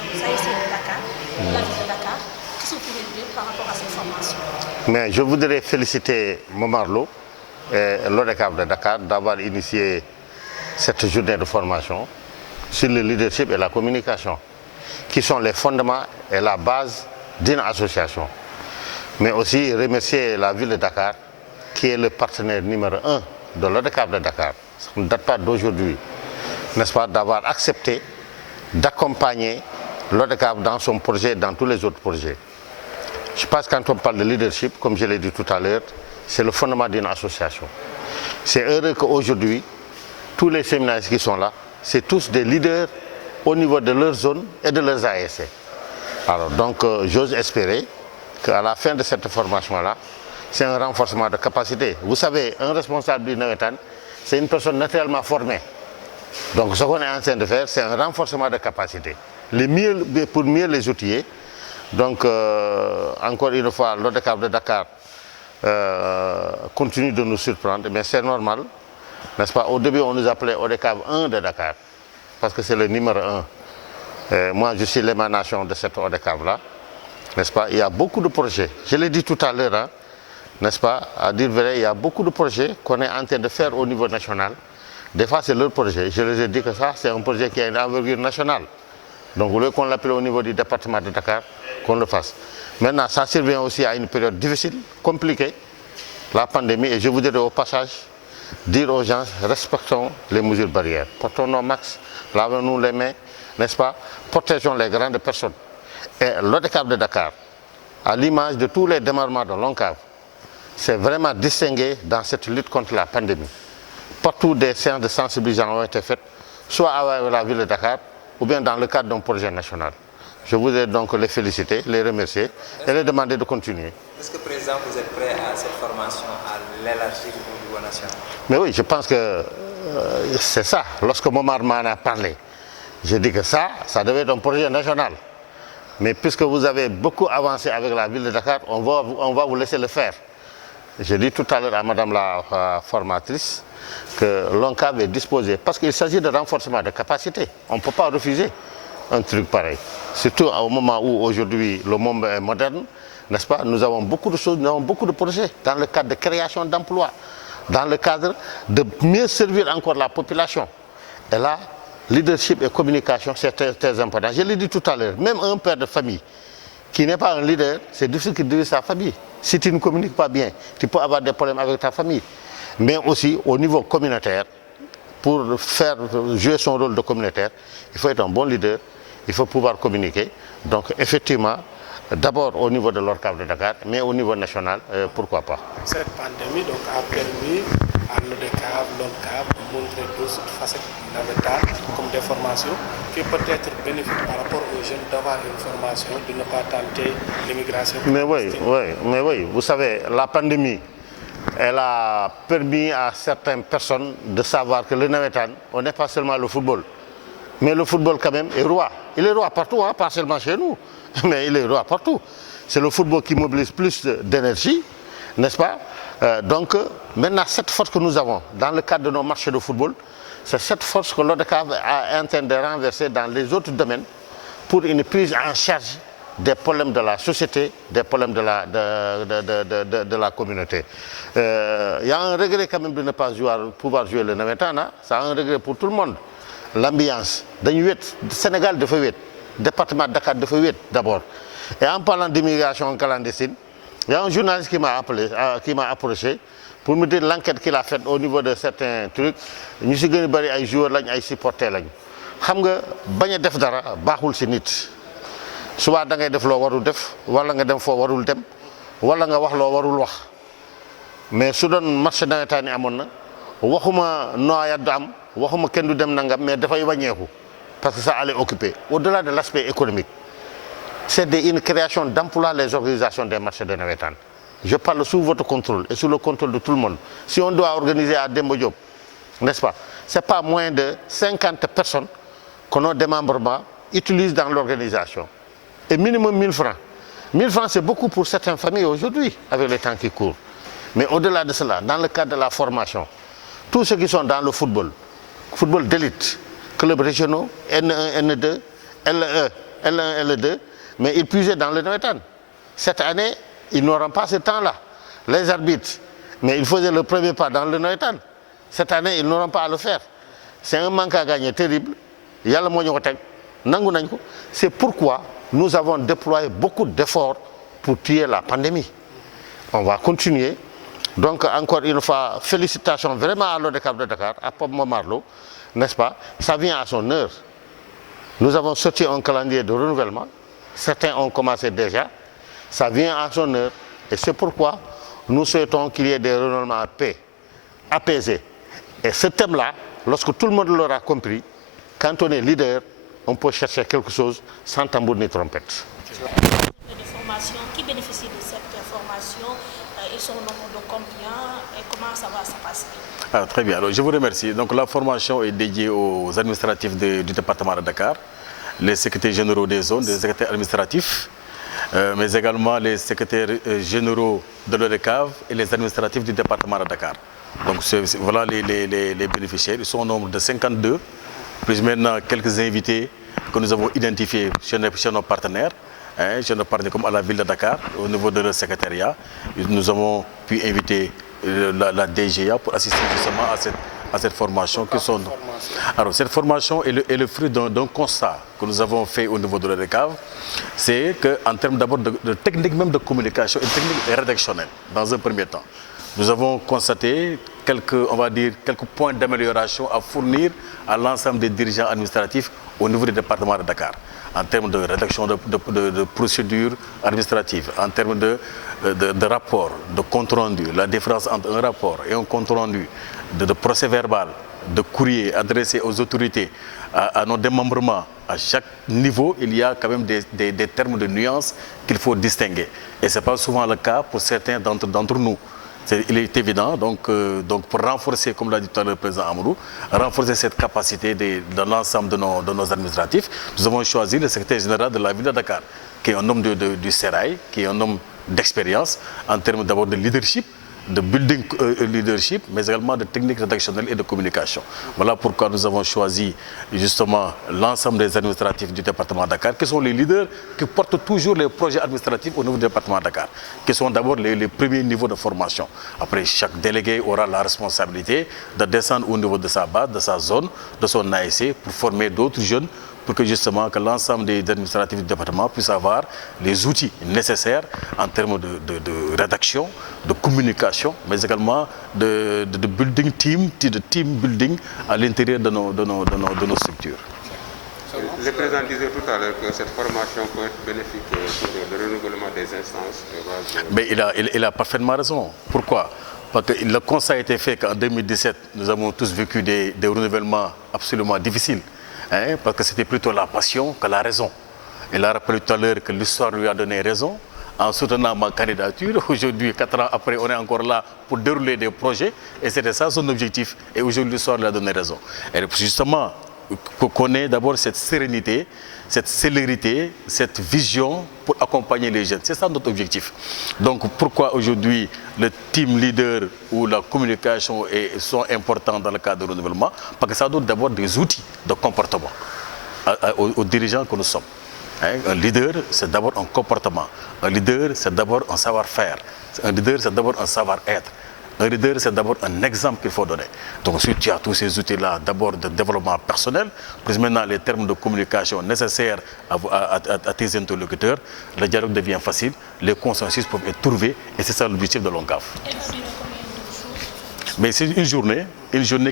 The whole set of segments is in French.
vous avez essayé de Dakar, la ville de Dakar. Qu'est-ce que vous pouvez dire par rapport à cette formation? Mais je voudrais féliciter Momarlo et l'ODCAV de Dakar d'avoir initié cette journée de formation sur le leadership et la communication, qui sont les fondements et la base d'une association. Mais aussi remercier la ville de Dakar, qui est le partenaire numéro 1 de l'ODCAV de Dakar. Ça ne date pas d'aujourd'hui, n'est-ce pas, d'avoir accepté d'accompagner l'ODCAV dans son projet et dans tous les autres projets. Je pense que quand on parle de leadership, comme je l'ai dit tout à l'heure, c'est le fondement d'une association. C'est heureux qu'aujourd'hui, tous les séminaristes qui sont là, c'est tous des leaders au niveau de leur zone et de leurs ASC. Alors donc, j'ose espérer qu'à la fin de cette formation-là, c'est un renforcement de capacité. Vous savez, un responsable du Nawetan, c'est une personne naturellement formée. Donc ce qu'on est en train de faire, c'est un renforcement de capacité. Pour mieux les outiller. Donc encore une fois, l'ODCAV de Dakar continue de nous surprendre, mais c'est normal, n'est-ce pas? Au début, on nous appelait ODCAV 1 de Dakar, parce que c'est le numéro 1. Moi, je suis l'émanation de cette ODCAV-là, n'est-ce pas? Il y a beaucoup de projets. Je l'ai dit tout à l'heure, hein, n'est-ce pas? À dire vrai, il y a beaucoup de projets qu'on est en train de faire au niveau national. Des fois, c'est leur projet. Je les ai dit que ça, c'est un projet qui a une envergure nationale. Donc, vous voulez qu'on l'appelle au niveau du département de Dakar, qu'on le fasse. Maintenant, ça survient aussi à une période difficile, compliquée, la pandémie. Et je voudrais au passage dire aux gens, respectons les mesures barrières. Portons nos masques, lavons-nous les mains, n'est-ce pas? Protégeons les grandes personnes. Et l'ODCAV de Dakar, à l'image de tous les démarrements de l'ONCAV, c'est vraiment distingué dans cette lutte contre la pandémie. Partout des séances de sensibilisation ont été faites, soit avec la ville de Dakar, ou bien dans le cadre d'un projet national. Je voudrais donc les féliciter, les remercier et les demander de continuer. Est-ce que, Président, vous êtes prêt à cette formation, à l'élargir au niveau national? Mais oui, je pense que c'est ça. Lorsque Momar m'en a parlé, j'ai dit que ça devait être un projet national. Mais puisque vous avez beaucoup avancé avec la ville de Dakar, on va vous laisser le faire. J'ai dit tout à l'heure à Madame la formatrice que l'ONCAV est disposé, parce qu'il s'agit de renforcement de capacité. On ne peut pas refuser un truc pareil. Surtout au moment où aujourd'hui le monde est moderne, n'est-ce pas? Nous avons beaucoup de choses, nous avons beaucoup de projets dans le cadre de création d'emplois, dans le cadre de mieux servir encore la population. Et là, leadership et communication, c'est très important. Je l'ai dit tout à l'heure, même un père de famille qui n'est pas un leader, c'est difficile de diriger sa famille. Si tu ne communiques pas bien, tu peux avoir des problèmes avec ta famille. Mais aussi au niveau communautaire, pour faire jouer son rôle de communautaire, il faut être un bon leader, il faut pouvoir communiquer. Donc effectivement, d'abord au niveau de l'ODCAV de Dakar, mais au niveau national, pourquoi pas. Cette pandémie donc, a permis à l'ODCAV, l'ONCAV de montrer d'autres facettes de l'État comme des formations qui peut être bénéfiques par rapport aux jeunes d'avoir une formation, de ne pas tenter l'immigration. Mais oui, vous savez, la pandémie, elle a permis à certaines personnes de savoir que le Nawetan, on n'est pas seulement le football. Mais le football quand même est roi. Il est roi partout, hein, pas seulement chez nous, mais il est roi partout. C'est le football qui mobilise plus d'énergie, n'est-ce pas? Donc maintenant, cette force que nous avons dans le cadre de nos marchés de football, c'est cette force que l'ODCAV a en train de renverser dans les autres domaines pour une prise en charge des problèmes de la société, des problèmes de la communauté. Il y a un regret quand même de ne pas pouvoir jouer le Nawetan, hein? C'est un regret pour tout le monde. L'ambiance, le Sénégal de Fouet, le département de Dakar de Fouet d'abord. Et en parlant d'immigration clandestine, il y a un journaliste qui m'a approché pour me dire l'enquête qu'il a faite au niveau de certains trucs. Nous sommes des joueurs, des supporters. Vous savez, bañ a def dara baaxul ci nit. Soit da ngay def loo warul def wala nga dem foo warul dem wala nga wax loo warul wax mais su doon marché nawetaan yi amoon na waxuma noyade du am waxuma kenn du dem nangam mais dafay wàññeeku parce que ça allait occuper au-delà de l'aspect économique. C'est une création d'emploi les organisations des marchés de nawetaan. Je parle sous votre contrôle et sous le contrôle de tout le monde. Si on doit organiser à Demba Diop, n'est-ce pas? C'est pas moins de 50 personnes que nos démembrements utilisent dans l'organisation. Et minimum 1000 francs. 1000 francs, c'est beaucoup pour certaines familles aujourd'hui, avec les temps qui courent. Mais au-delà de cela, dans le cadre de la formation, tous ceux qui sont dans le football d'élite, clubs régionaux, N1, N2, LE, L1, L2, mais ils puisaient dans le navétane. Cette année, ils n'auront pas ce temps-là. Les arbitres, mais ils faisaient le premier pas dans le navétane. Cette année, ils n'auront pas à le faire. C'est un manque à gagner terrible. C'est pourquoi nous avons déployé beaucoup d'efforts pour tuer la pandémie. On va continuer. Donc, encore une fois, félicitations vraiment à l'ODCAV de Dakar, à Pape Marlo, n'est-ce pas? Ça vient à son heure. Nous avons sorti un calendrier de renouvellement. Certains ont commencé déjà. Ça vient à son heure. Et c'est pourquoi nous souhaitons qu'il y ait des renouvellements à paix, apaisés. Et ce thème-là, lorsque tout le monde l'aura compris, quand on est leader, on peut chercher quelque chose sans tambour ni trompette. Des formations, qui bénéficient de cette formation, ils sont au nombre de combien et comment ça va se passer? Très bien, alors je vous remercie. Donc la formation est dédiée aux administratifs du département de Dakar, les secrétaires généraux des zones, les secrétaires administratifs, mais également les secrétaires généraux de l'ODCAV et les administratifs du département de Dakar. Donc voilà les bénéficiaires, ils sont au nombre de 52, plus maintenant quelques invités que nous avons identifiés chez nos partenaires. Je ne parle comme à la ville de Dakar, au niveau de leur secrétariat. Nous avons pu inviter la DGA pour assister justement à cette formation. Alors, cette formation est le fruit d'un constat que nous avons fait au niveau de l'ODCAV. C'est qu'en termes d'abord de technique même de communication et de technique rédactionnelle, dans un premier temps, nous avons constaté quelques points d'amélioration à fournir à l'ensemble des dirigeants administratifs au niveau du département de Dakar, en termes de rédaction de procédures administratives, en termes de rapports, de compte rendu, la différence entre un rapport et un compte rendu, de procès verbal, de courrier adressé aux autorités, à nos démembrements. À chaque niveau, il y a quand même des termes de nuances qu'il faut distinguer. Et ce n'est pas souvent le cas pour certains d'entre nous. Il est évident, donc pour renforcer, comme l'a dit tout à l'heure le président Amadou, renforcer cette capacité de l'ensemble de nos administratifs, nous avons choisi le secrétaire général de la ville de Dakar, qui est un homme du Sérail, qui est un homme d'expérience en termes d'abord de leadership, de building leadership, mais également de techniques rédactionnelles et de communication. Voilà pourquoi nous avons choisi justement l'ensemble des administratifs du département de Dakar, qui sont les leaders qui portent toujours les projets administratifs au niveau du département de Dakar, qui sont d'abord les premiers niveaux de formation. Après, chaque délégué aura la responsabilité de descendre au niveau de sa base, de sa zone, de son ASC, pour former d'autres jeunes, pour que justement que l'ensemble des administratifs du département puissent avoir les outils nécessaires en termes de rédaction, de communication, mais également de building team, de team building à l'intérieur de nos structures. Le président disait tout à l'heure que cette formation peut être bénéfique pour le renouvellement des instances. Mais il a parfaitement raison. Pourquoi? Parce que le constat a été fait qu'en 2017, nous avons tous vécu des renouvellements absolument difficiles. Parce que c'était plutôt la passion que la raison. Il a rappelé tout à l'heure que l'histoire lui a donné raison en soutenant ma candidature. Aujourd'hui, 4 ans après, on est encore là pour dérouler des projets et c'était ça son objectif. Et aujourd'hui, l'histoire lui a donné raison. Et justement, qu'on ait d'abord cette sérénité, cette célérité, cette vision pour accompagner les jeunes. C'est ça notre objectif. Donc pourquoi aujourd'hui le team leader ou la communication sont importants dans le cadre de renouvellement? Parce que ça donne d'abord des outils de comportement aux dirigeants que nous sommes. Un leader, c'est d'abord un comportement. Un leader, c'est d'abord un savoir-faire. Un leader, c'est d'abord un savoir-être. Un leader, c'est d'abord un exemple qu'il faut donner. Donc si tu as tous ces outils-là, d'abord de développement personnel, plus maintenant les termes de communication nécessaires à tes interlocuteurs, le dialogue devient facile, les consensus peuvent être trouvés et c'est ça l'objectif de l'ONCAV. Mais c'est une journée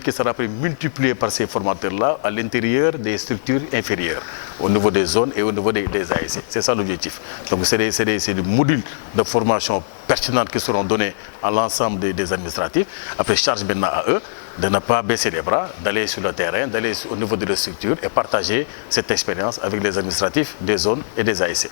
qui sera multipliée par ces formateurs-là à l'intérieur des structures inférieures, au niveau des zones et au niveau des ASC. C'est ça l'objectif. Donc c'est des modules de formation pertinents qui seront donnés à l'ensemble des administratifs. Après, charge maintenant à eux de ne pas baisser les bras, d'aller sur le terrain, d'aller au niveau de la structure et partager cette expérience avec les administratifs des zones et des ASC.